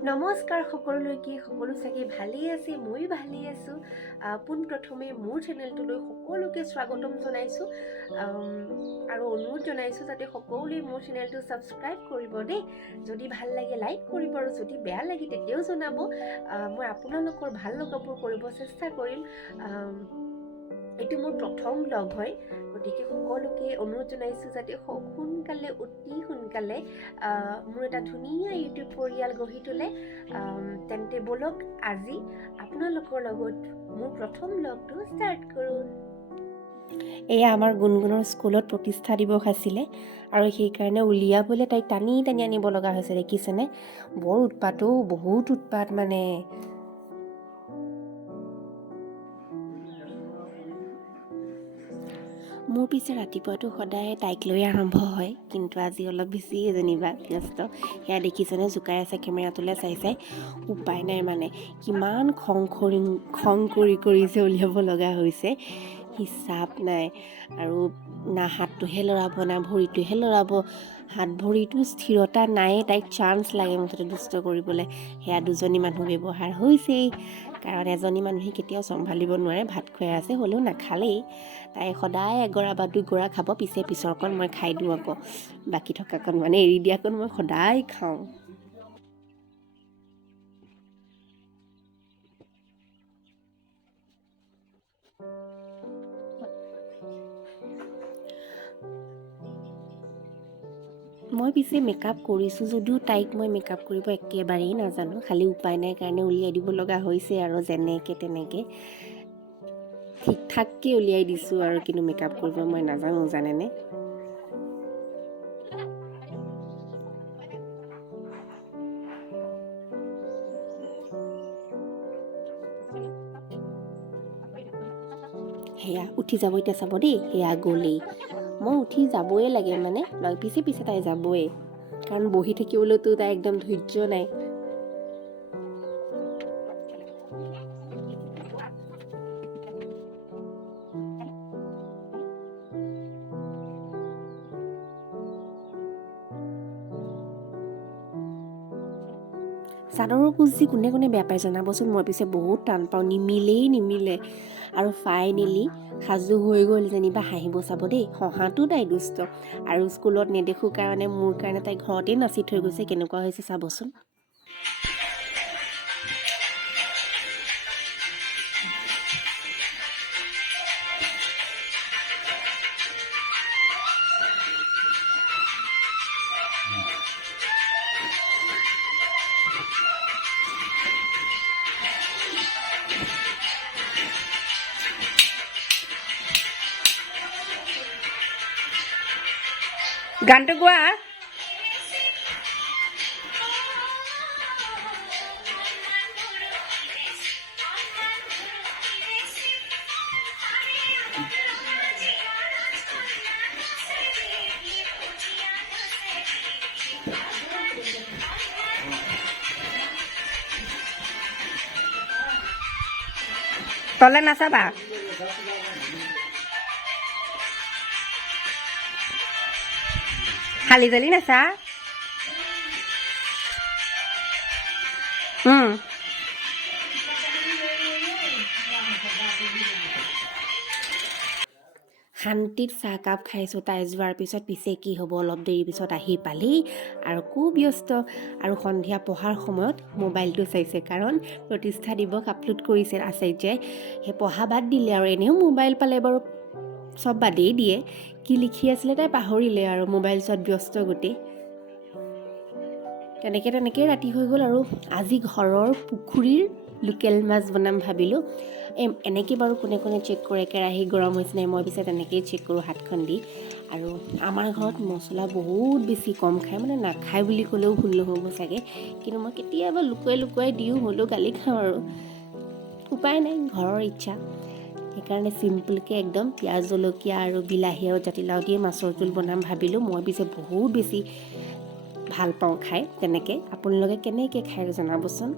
নমস্কাৰ সকলোলৈকে, সকলো চাগে ভালেই আছে, ময়ো ভালেই আছোঁ। পোনপ্ৰথমে মোৰ চেনেলটোলৈ সকলোকে স্বাগতম জনাইছোঁ আৰু অনুৰোধ জনাইছোঁ যাতে সকলোৱে মোৰ চেনেলটো ছাবস্ক্ৰাইব কৰিব দেই। যদি ভাল লাগে লাইক কৰিব আৰু যদি বেয়া লাগে তেতিয়াও জনাব। মই আপোনালোকৰ ভাল লগাবোৰ কৰিব চেষ্টা কৰিম। এইটো মোৰ প্ৰথম ব্লগ হয়, গতিকে সকলোকে অনুৰোধ জনাইছোঁ যাতে অতি সোনকালে মোৰ এটা ধুনীয়া ইউটিউব পৰিয়াল গঢ়ি তোলে। তেন্তে বলক আজি আপোনালোকৰ লগত মোৰ প্ৰথম ব্লগটো ষ্টাৰ্ট কৰোঁ। এয়া আমাৰ গুণগুণৰ স্কুলত প্ৰতিষ্ঠা দিৱস আছিলে আৰু সেইকাৰণে উলিয়াবলৈ তাইক টানি টানি আনিব লগা হৈছে, দেখিছেনে? বৰ উৎপাতো, বহুত উৎপাত মানে। মোৰ পিছে ৰাতিপুৱাটো সদায় তাইক লৈ আৰম্ভ হয়, কিন্তু আজি অলপ বেছিয়ে যেনিবা ব্যস্ত। সেয়া দেখিছেনে, জোকাই আছে কেমেৰাটোলৈ চাই চাই। উপায় নাই মানে, কিমান খং কৰি যে উলিয়াব লগা হৈছে হিচাপ নাই। আৰু না হাতটোহে লৰাব না ভৰিটোহে লৰাব, হাত ভৰিটো স্থিৰতা নাইয়ে, তাইক চান্স লাগে মুঠতে দুষ্ট কৰিবলৈ। সেয়া দুজনী মানুহ ব্যৱহাৰ হৈছেই, কাৰণ এজনী মানুহে কেতিয়াও চম্ভালিব নোৱাৰে। ভাত খুৱাই আছে, হ'লেও নাখালেই। তাই সদায় এগৰা বা দুগৰা খাব, পিছৰকণ মই খাই দিওঁ আকৌ। বাকী থকাকণ মানে এৰি দিয়াকণ মই সদায় খাওঁ। মই পিছে মেকআপ কৰিছোঁ যদিও তাইক মই মেকআপ কৰিব একেবাৰেই নাজানো। খালি উপায় নাই কাৰণে উলিয়াই দিব লগা হৈছে আৰু যেনেকৈ তেনেকৈ ঠিক ঠাককৈ উলিয়াই দিছোঁ আৰু, কিন্তু মেকআপ কৰিব মই নাজানো, জানেনে? সেয়া উঠি যাব, এতিয়া চাব দেই, সেয়া গ'লেই। মই উঠি যাবই লাগে, মানে পিছে তাই যাবই, কাৰণ বহি থাকিবলৈতো তাই একদম ধৈৰ্য নাই। চাদৰৰ কুচ যি কোনে কোনে বেয়া পায় জনাবচোন। মই পিছে বহুত টান পাওঁ, নিমিলে। আৰু ফাইনেলি সাজু হৈ গ'ল যেনিবা, হাঁহিব চাব দেই। হঁহাটো তাই দুষ্ট, আৰু স্কুলত নেদেখোঁ কাৰণে মোৰ কাৰণে তাই ঘৰতেই নাচি থৈ গৈছে। কেনেকুৱা হৈছে চাবচোন। গানটো গোৱা। তলে নাচাবা। হালি জালি নাচা। শান্তিত চাহকাপ খাইছোঁ তাই যোৱাৰ পিছত। পিছে কি হ'ব, অলপ দেৰি পিছত আহি পালেই আৰু ব্যস্ত। আৰু সন্ধিয়া পঢ়াৰ সময়ত মোবাইলটো চাইছে, কাৰণ প্ৰতিষ্ঠা দিৱস আপলোড কৰিছে আচাৰ্যই। সেই পঢ়া বাদ দিলে আৰু, এনেও মোবাইল পালে বাৰু চব বাদেই দিয়ে। কি লিখি আছিলে তাই পাহৰিলে আৰু, মোবাইল চোৱাত ব্যস্ত গোটেই। তেনেকৈ ৰাতি হৈ গ'ল। আৰু আজি ঘৰৰ পুখুৰীৰ লোকেল মাছ বনাম ভাবিলোঁ। এনেকৈ বাৰু কোনে চেক কৰে কেৰাহী গৰম হৈছে নাই, মই পিছে তেনেকৈয়ে চেক কৰোঁ হাতখন দি। আৰু আমাৰ ঘৰত মছলা বহুত বেছি কম খায়, মানে নাখায় বুলি ক'লেও ভুল নহ'ব চাগে। কিন্তু মই কেতিয়াবা লুকুৱাই দিওঁ, হ'লেও গালি খাওঁ আৰু। উপায় নাই, ঘৰৰ ইচ্ছা। সেইকাৰণে চিম্পলকৈ একদম পিঁয়াজ জলকীয়া আৰু বিলাহী আৰু জাতিলাও দিয়ে মাছৰ জোল বনাম ভাবিলোঁ। মই পিছে বহুত বেছি ভাল পাওঁ খাই তেনেকৈ। আপোনালোকে কেনেকৈ খাই জনাবচোন।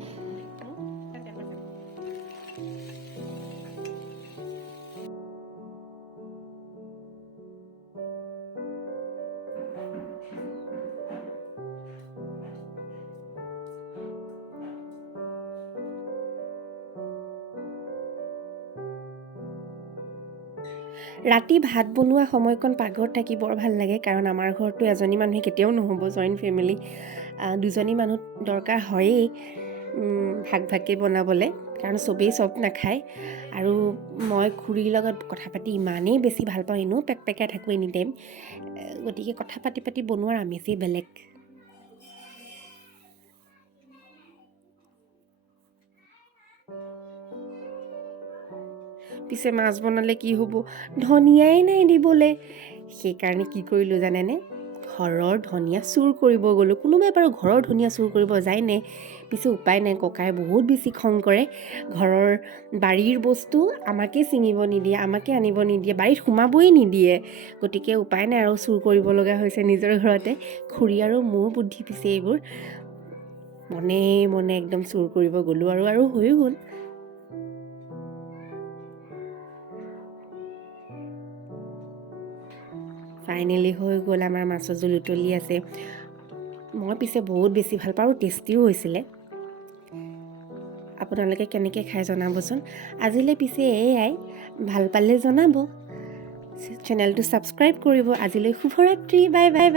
ৰাতি ভাত বনোৱা সময়কণ পাকঘৰত থাকি বৰ ভাল লাগে, কাৰণ আমাৰ ঘৰতো এজনী মানুহে কেতিয়াও নহ'ব, জইণ্ট ফেমিলি, দুজনী মানুহ দৰকাৰ হয়েই ভাগ ভাগকৈ বনাবলৈ, কাৰণ চবেই চব নাখায়। আৰু মই খুৰীৰ লগত কথা পাতি ইমানেই বেছি ভাল পাওঁ, এনেও পেকপেকাই থাকোঁ এনি টাইম, গতিকে কথা পাতি পাতি বনোৱাৰ আমেজেই বেলেগ। পিছে মাছ বনালে কি হ'ব, ধনিয়াই নাই দিবলৈ। সেইকাৰণে কি কৰিলোঁ জানেনে, ঘৰৰ ধনিয়া চুৰ কৰিব গ'লোঁ। কোনোবাই বাৰু ঘৰৰ ধনিয়া চুৰ কৰিব যায়নে? পিছে উপায় নাই, ককাই বহুত বেছি খং কৰে। ঘৰৰ বাৰীৰ বস্তু আমাকে ছিঙিব নিদিয়ে, আমাকে আনিব নিদিয়ে, বাৰীত সোমাবই নিদিয়ে। গতিকে উপায় নাই আৰু চুৰ কৰিব লগা হৈছে নিজৰ ঘৰতে। খুৰী আৰু মোৰ বুদ্ধি পিছে এইবোৰ, মনে মনে একদম চুৰ কৰিব গ'লোঁ আৰু হৈও গ'ল। ফাইনেলি হৈ গ'ল, আমাৰ মাছৰ জোল উতলি আছে। মই পিছে বহুত বেছি ভাল পাওঁ আৰু টেষ্টিও হৈছিলে। আপোনালোকে কেনেকৈ খাই জনাবচোন। আজিলৈ পিছে এয়াই, ভাল পালে জনাব, চেনেলটো ছাবস্ক্ৰাইব কৰিব। আজিলৈ শুভৰাত্ৰি, বাই বাই।